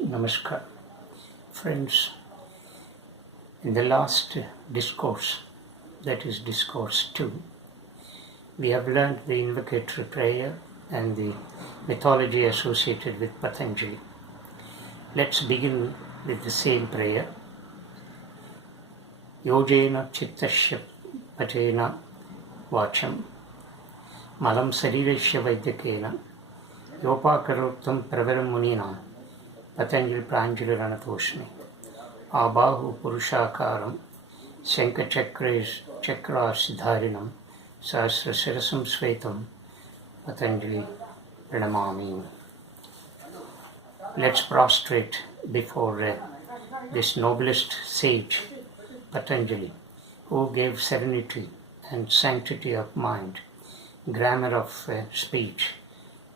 Namaskar. Friends, in the last discourse, that is Discourse 2, we have learned the invocatory prayer and the mythology associated with Patanjali. Let's begin with the same prayer. Yogena, chittasya, padena, vacham, Malam, sharirasya, vaidyakena, Yopakarottam, pravaram, muninam, Patanjali, pranjalir, anato'smi, Abahu, purushakaram, Shankha, charkrasi, dharinam, Sahasra, shirasam, svetam, Patanjali, Pranamami. Let's prostrate before this noblest sage, Patanjali, who gave serenity and sanctity of mind, grammar of speech,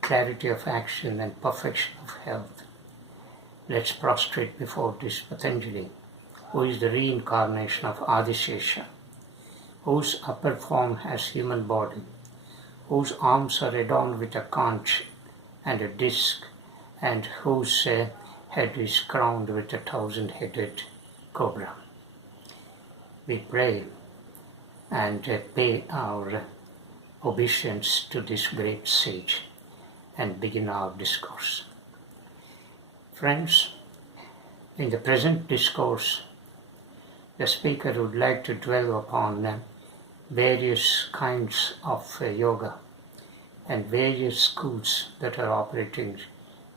clarity of action, and perfection of health. Let's prostrate before this Patanjali, who is the reincarnation of Adishesha, whose upper form has human body, whose arms are adorned with a conch and a disc, and whose head is crowned with a 1,000-headed cobra. We pray and pay our obeisance to this great sage and begin our discourse. Friends, in the present discourse, the speaker would like to dwell upon various kinds of yoga and various schools that are operating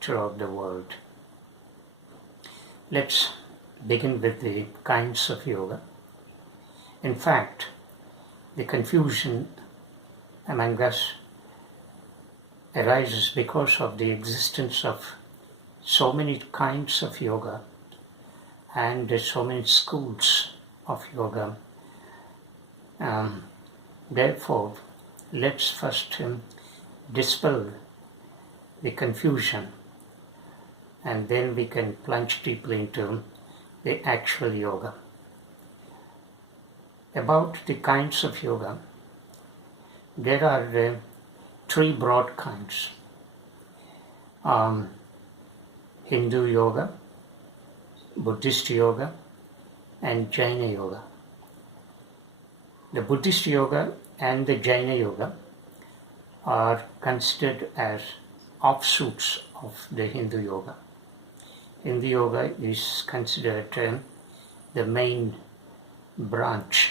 throughout the world. Let's begin with the kinds of yoga. In fact, the confusion among us arises because of the existence of so many kinds of yoga and so many schools of yoga. Therefore, let's first dispel the confusion, and then we can plunge deeply into the actual yoga. About the kinds of yoga, there are three broad kinds. Hindu yoga, Buddhist yoga, and Jaina yoga. The Buddhist yoga and the Jaina yoga are considered as offshoots of the Hindu yoga. Hindu yoga is considered the main branch.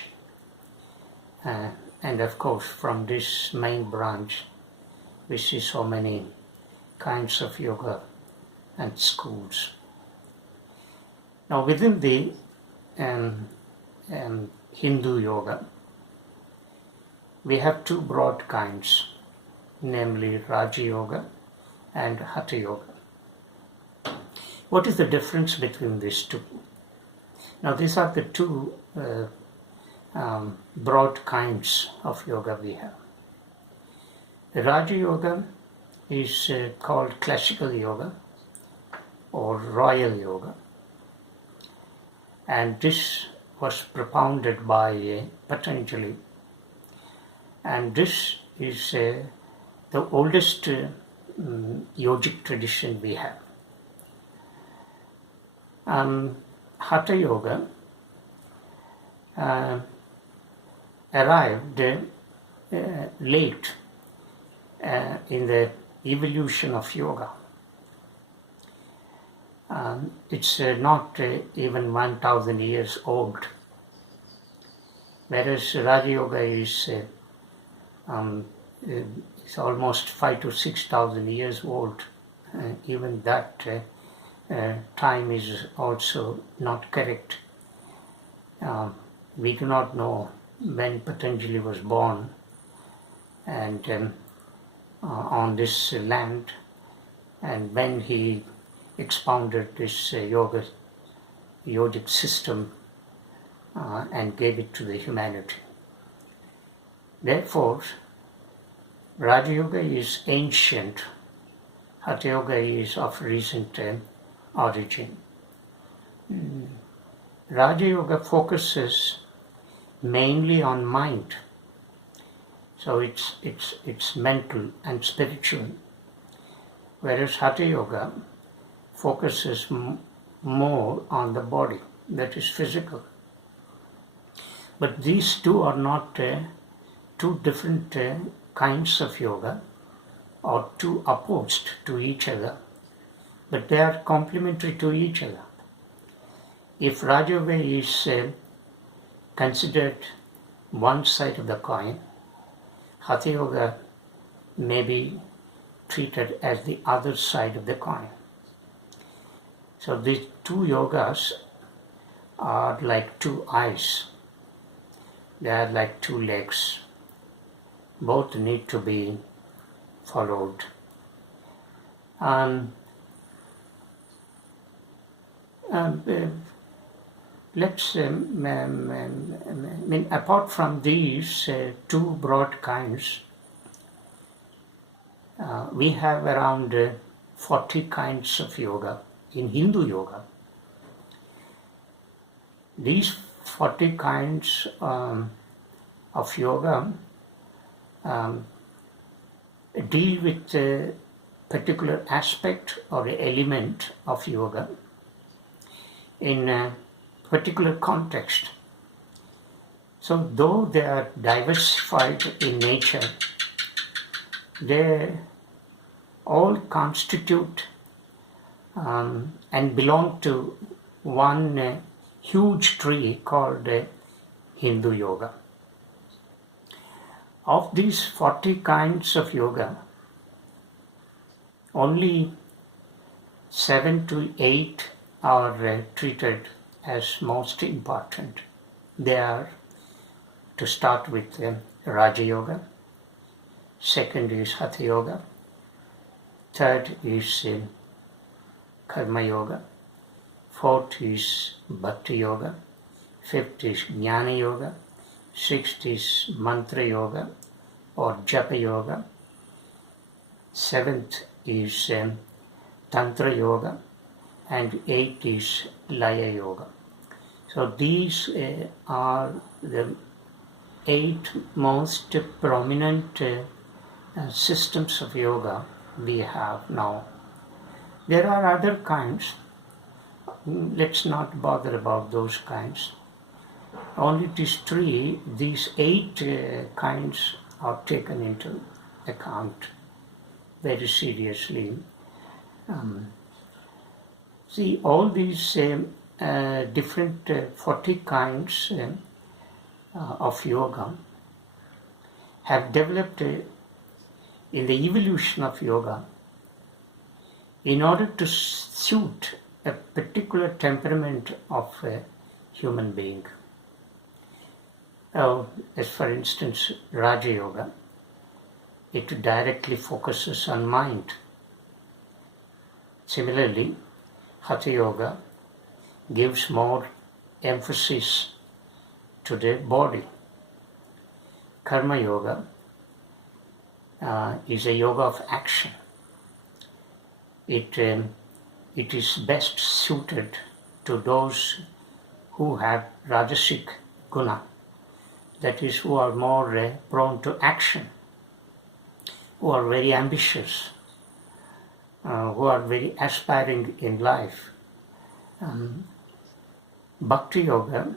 And of course, from this main branch, we see so many kinds of yoga and schools. Now, within the Hindu yoga, we have two broad kinds, namely Raja Yoga and Hatha Yoga. What is the difference between these two? Now, these are the two broad kinds of yoga we have. The Raja Yoga is called classical yoga or royal yoga, and this was propounded by Patanjali, and this is the oldest yogic tradition we have. Hatha Yoga arrived late in the evolution of yoga. It's not even 1,000 years old, whereas Raja Yoga is almost 5,000 to 6,000 years old. Even that time is also not correct. We do not know when Patanjali was born and on this land, and when he expounded this yogic system and gave it to the humanity. Therefore, Raja Yoga is ancient, Hatha Yoga is of recent origin. Raja Yoga focuses mainly on mind, so it's mental and spiritual, whereas Hatha Yoga focuses more on the body, that is physical. But these two are not two different kinds of yoga or two opposed to each other, but they are complementary to each other. If Raja Yoga is considered one side of the coin, Hatha Yoga may be treated as the other side of the coin. So these two yogas are like two eyes. They are like two legs. Both need to be followed. Let's apart from these two broad kinds, we have around 40 kinds of yoga in Hindu yoga. These 40 kinds of yoga deal with a particular aspect or element of yoga in a particular context. So though they are diversified in nature, they all constitute and belong to one huge tree called Hindu yoga. Of these 40 kinds of yoga, only 7 to 8 are treated as most important. They are, to start with, Raja Yoga. Second is Hatha Yoga. Third is Karma Yoga. Fourth is Bhakti Yoga. Fifth is Jnana Yoga. Sixth is Mantra Yoga or Japa Yoga. Seventh is Tantra Yoga. And eighth is Laya Yoga. So these are the 8 most prominent systems of yoga we have now. There are other kinds. Let's not bother about those kinds. Only these 8 kinds are taken into account very seriously. See, all these different 40 kinds of yoga have developed in the evolution of yoga in order to suit a particular temperament of a human being. As for instance, Raja Yoga, it directly focuses on mind. Similarly, Hatha Yoga gives more emphasis to the body. Karma Yoga is a yoga of action. It is best suited to those who have Rajasic guna, that is, who are more prone to action, who are very ambitious, who are very aspiring in life. Bhakti Yoga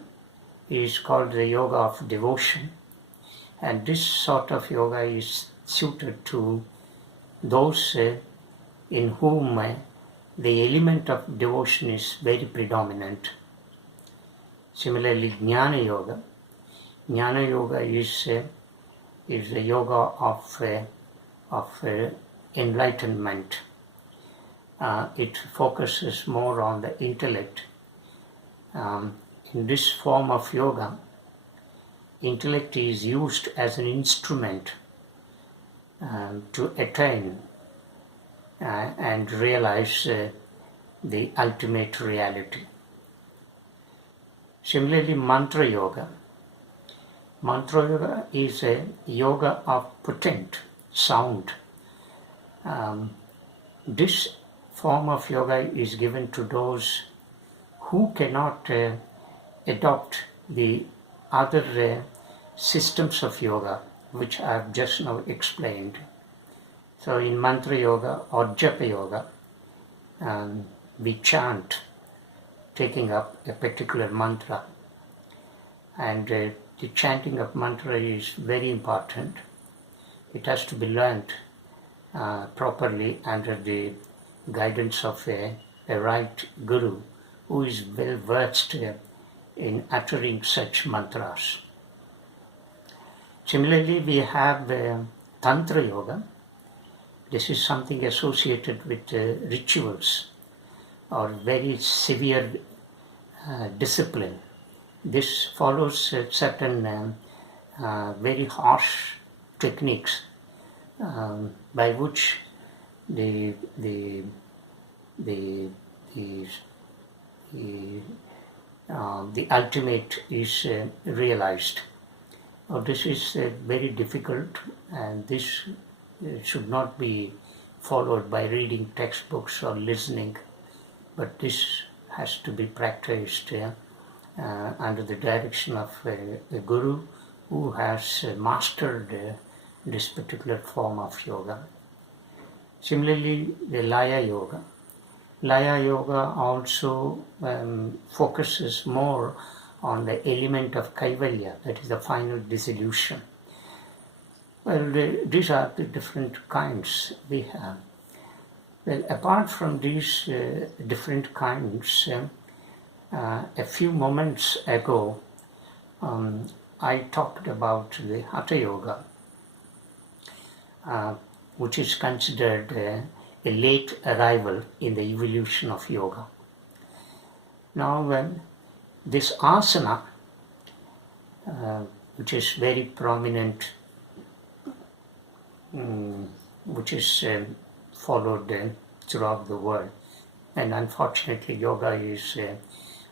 is called the yoga of devotion, and this sort of yoga is suited to those in whom the element of devotion is very predominant. Similarly, Jnana Yoga. Jnana Yoga is a yoga of enlightenment. It focuses more on the intellect. In this form of yoga, intellect is used as an instrument to attain and realize the ultimate reality. Similarly, Mantra Yoga. Mantra Yoga is a yoga of potent sound. This form of yoga is given to those who cannot adopt the other systems of yoga which I have just now explained. So in Mantra Yoga or Japa Yoga, we chant, taking up a particular mantra. And the chanting of mantra is very important. It has to be learnt properly under the guidance of a right guru who is well versed in uttering such mantras. Similarly, we have Tantra Yoga. This is something associated with rituals or very severe discipline. This follows certain very harsh techniques by which the ultimate is realized. This is very difficult, and this should not be followed by reading textbooks or listening, but this has to be practiced under the direction of a guru who has mastered this particular form of yoga. Similarly, the Laya Yoga. Laya Yoga also focuses more on the element of kaivalya, that is the final dissolution. Well, these are the different kinds we have. Well, apart from these different kinds, a few moments ago, I talked about the Hatha Yoga, which is considered a late arrival in the evolution of yoga. Now, this asana, which is very prominent, which is followed throughout the world, and unfortunately yoga is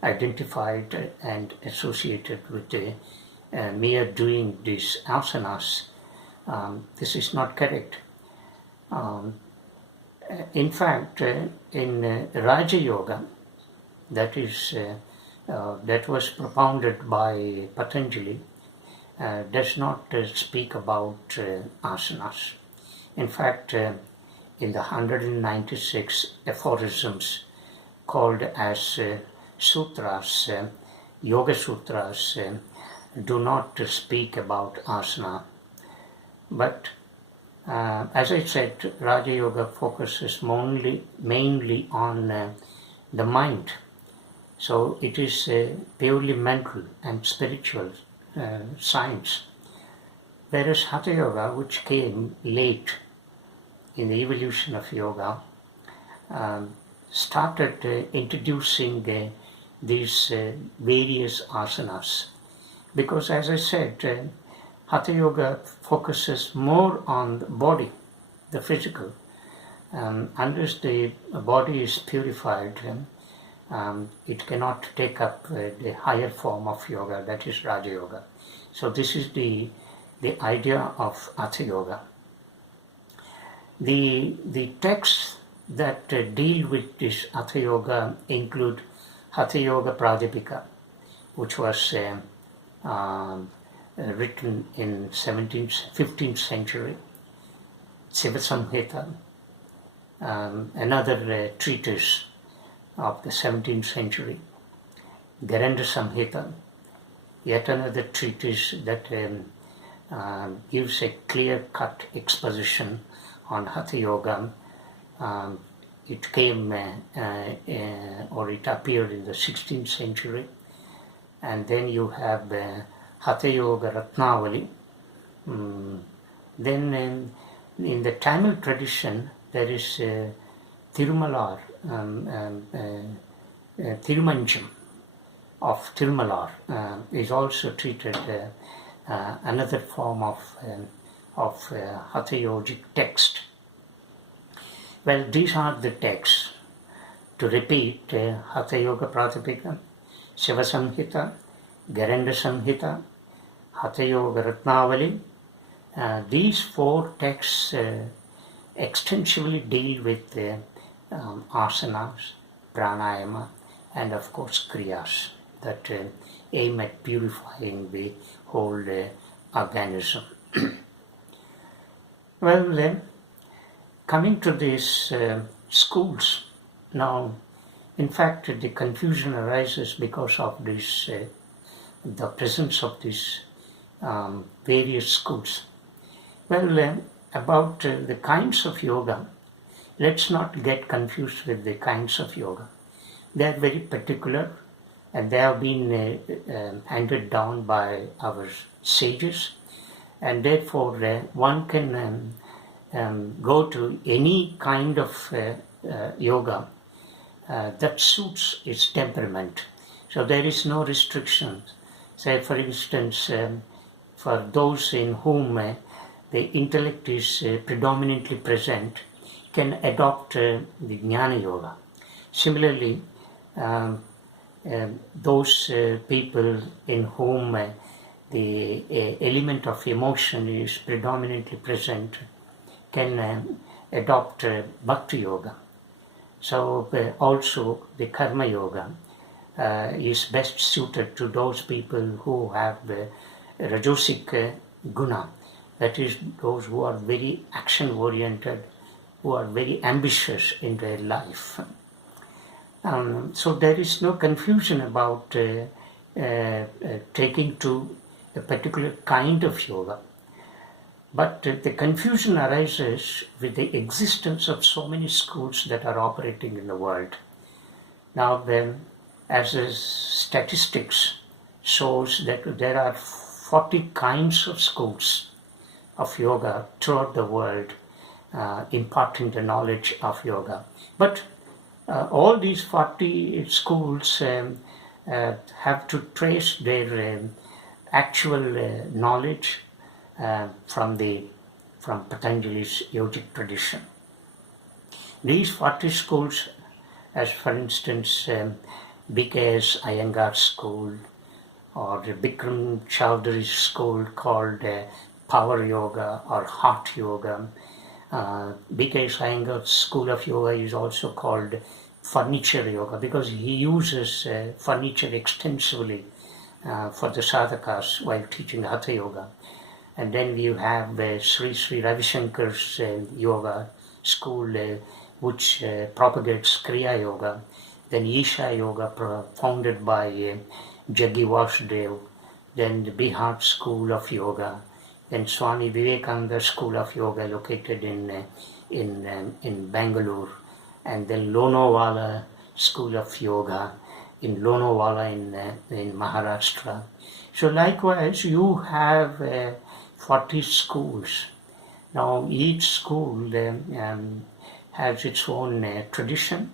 identified and associated with mere doing these asanas. This is not correct. In fact, in Raja Yoga, that was propounded by Patanjali, does not speak about asanas. In fact, in the 196 aphorisms called as sutras, yoga sutras, do not speak about asana. But as I said, Raja Yoga focuses mainly on the mind. So it is purely mental and spiritual science. Whereas Hatha Yoga, which came late in the evolution of yoga, started introducing these various asanas. Because as I said, Hatha Yoga focuses more on the body, the physical. Unless the body is purified, it cannot take up the higher form of yoga, that is Raja Yoga. So this is the idea of Hatha Yoga. The texts that deal with this Hatha Yoga include Hatha Yoga Pradipika, which was written in 15th century, Siva Samhita, another treatise of the 17th century, Garanda Samhita, yet another treatise that gives a clear-cut exposition on Hatha Yoga. It came or it appeared in the 16th century. And then you have Hatha Yoga Ratnavali. Then in the Tamil tradition, there is Tirumalar, Tirumanjam of Tirumalar is also treated another form of Hatha Yogic text. Well, these are the texts. To repeat, Hatha Yoga Pradipika, Shiva Samhita, Garanda Samhita, Hatha Yoga Ratnavali. These four texts extensively deal with asanas, pranayama, and of course kriyas that aim at purifying the whole organism. Well, then, coming to these schools, now In fact, the confusion arises because of this, the presence of these various schools. Well, about the kinds of yoga, let's not get confused with the kinds of yoga. They are very particular, and they have been handed down by our sages, and therefore one can go to any kind of yoga that suits its temperament. So there is no restriction. Say, for instance, for those in whom the intellect is predominantly present, can adopt the Jnana Yoga. Similarly, those people in whom the element of emotion is predominantly present can adopt Bhakti Yoga. So also the Karma Yoga is best suited to those people who have Rajosic Guna, that is, those who are very action-oriented, who are very ambitious in their life. So there is no confusion about taking to a particular kind of yoga. But the confusion arises with the existence of so many schools that are operating in the world. Now, as the statistics shows that there are 40 kinds of schools of yoga throughout the world, imparting the knowledge of yoga. But all these 40 schools have to trace their actual knowledge from Patanjali's yogic tradition. These 40 schools, as for instance B.K.S. Iyengar's school, or the Bikram Chowdhury's school called Power Yoga or Heart Yoga. B.K.S. Iyengar's school of yoga is also called Furniture Yoga because he uses furniture extensively for the sadhakas while teaching Hatha Yoga. And then you have Sri Ravi Shankar's yoga school which propagates Kriya Yoga. Then Isha Yoga founded by Jaggi Vasudev. Then the Bihar School of Yoga. Then Swami Vivekananda School of Yoga located in Bangalore. And then Lonavala School of Yoga in Lonavala in Maharashtra. So likewise you have 40 schools. Now each school has its own tradition,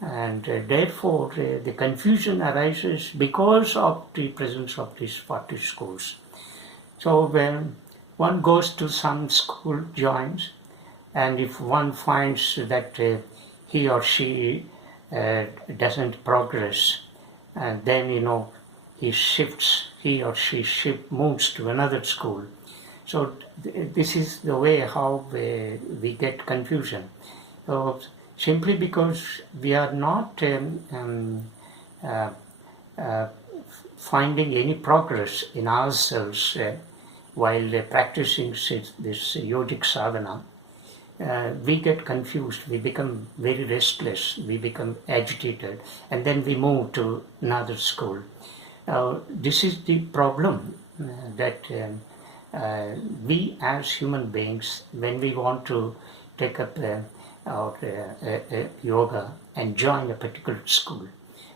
and therefore the confusion arises because of the presence of these 40 schools. So when one goes to some school, joins, and if one finds that he or she doesn't progress, and then he or she moves to another school. So this is the way how we get confusion. So simply because we are not finding any progress in ourselves while practicing this yogic sadhana, we get confused, we become very restless, we become agitated, and then we move to another school. This is the problem that we as human beings, when we want to take up yoga and join a particular school,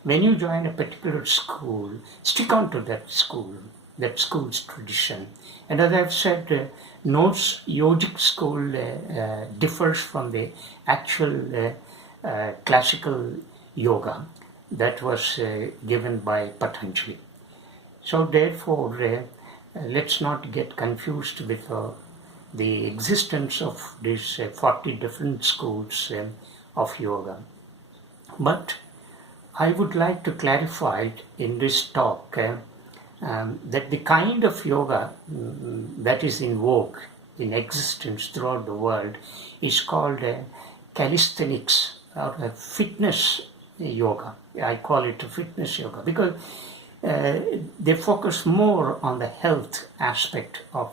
when you join a particular school, stick on to that school's tradition. And as I've said, no yogic school differs from the actual classical yoga that was given by Patanjali. So therefore, let's not get confused with the existence of these 40 different schools of yoga. But I would like to clarify in this talk that the kind of yoga that is in vogue, in existence throughout the world, is called calisthenics or fitness yoga. I call it fitness yoga because they focus more on the health aspect of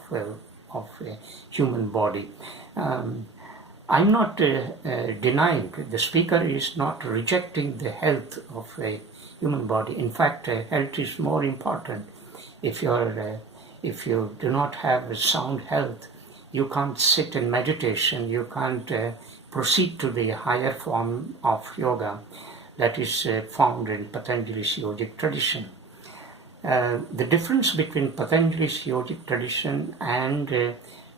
human body. I'm not denying, the speaker is not rejecting the health of a human body. In fact, health is more important. If you do not have a sound health, you can't sit in meditation, you can't proceed to the higher form of yoga that is found in Patanjali's yogic tradition. The difference between Patanjali's yogic tradition and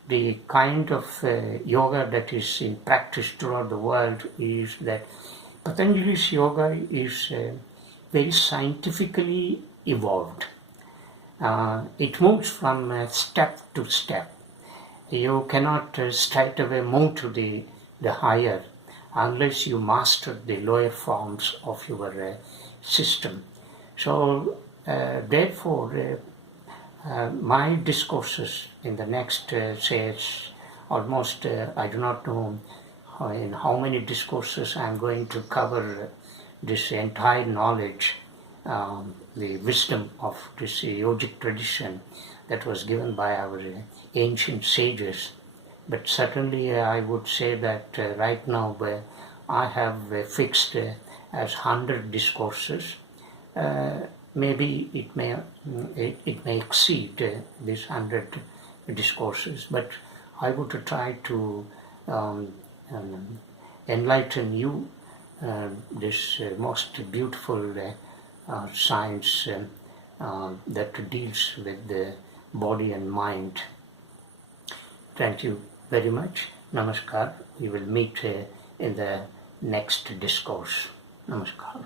the kind of yoga that is in practice throughout the world is that Patanjali's yoga is very scientifically evolved. It moves from step to step. You cannot straight away move to the higher unless you master the lower forms of your system. So therefore, my discourses in the next, say, almost, I do not know in how many discourses I am going to cover this entire knowledge, the wisdom of this yogic tradition that was given by our ancient sages. But certainly I would say that right now I have fixed as 100 discourses. Maybe it may exceed these 100 discourses, but I would try to enlighten you this most beautiful science that deals with the body and mind. Thank you very much. Namaskar. We will meet in the next discourse. Namaskar.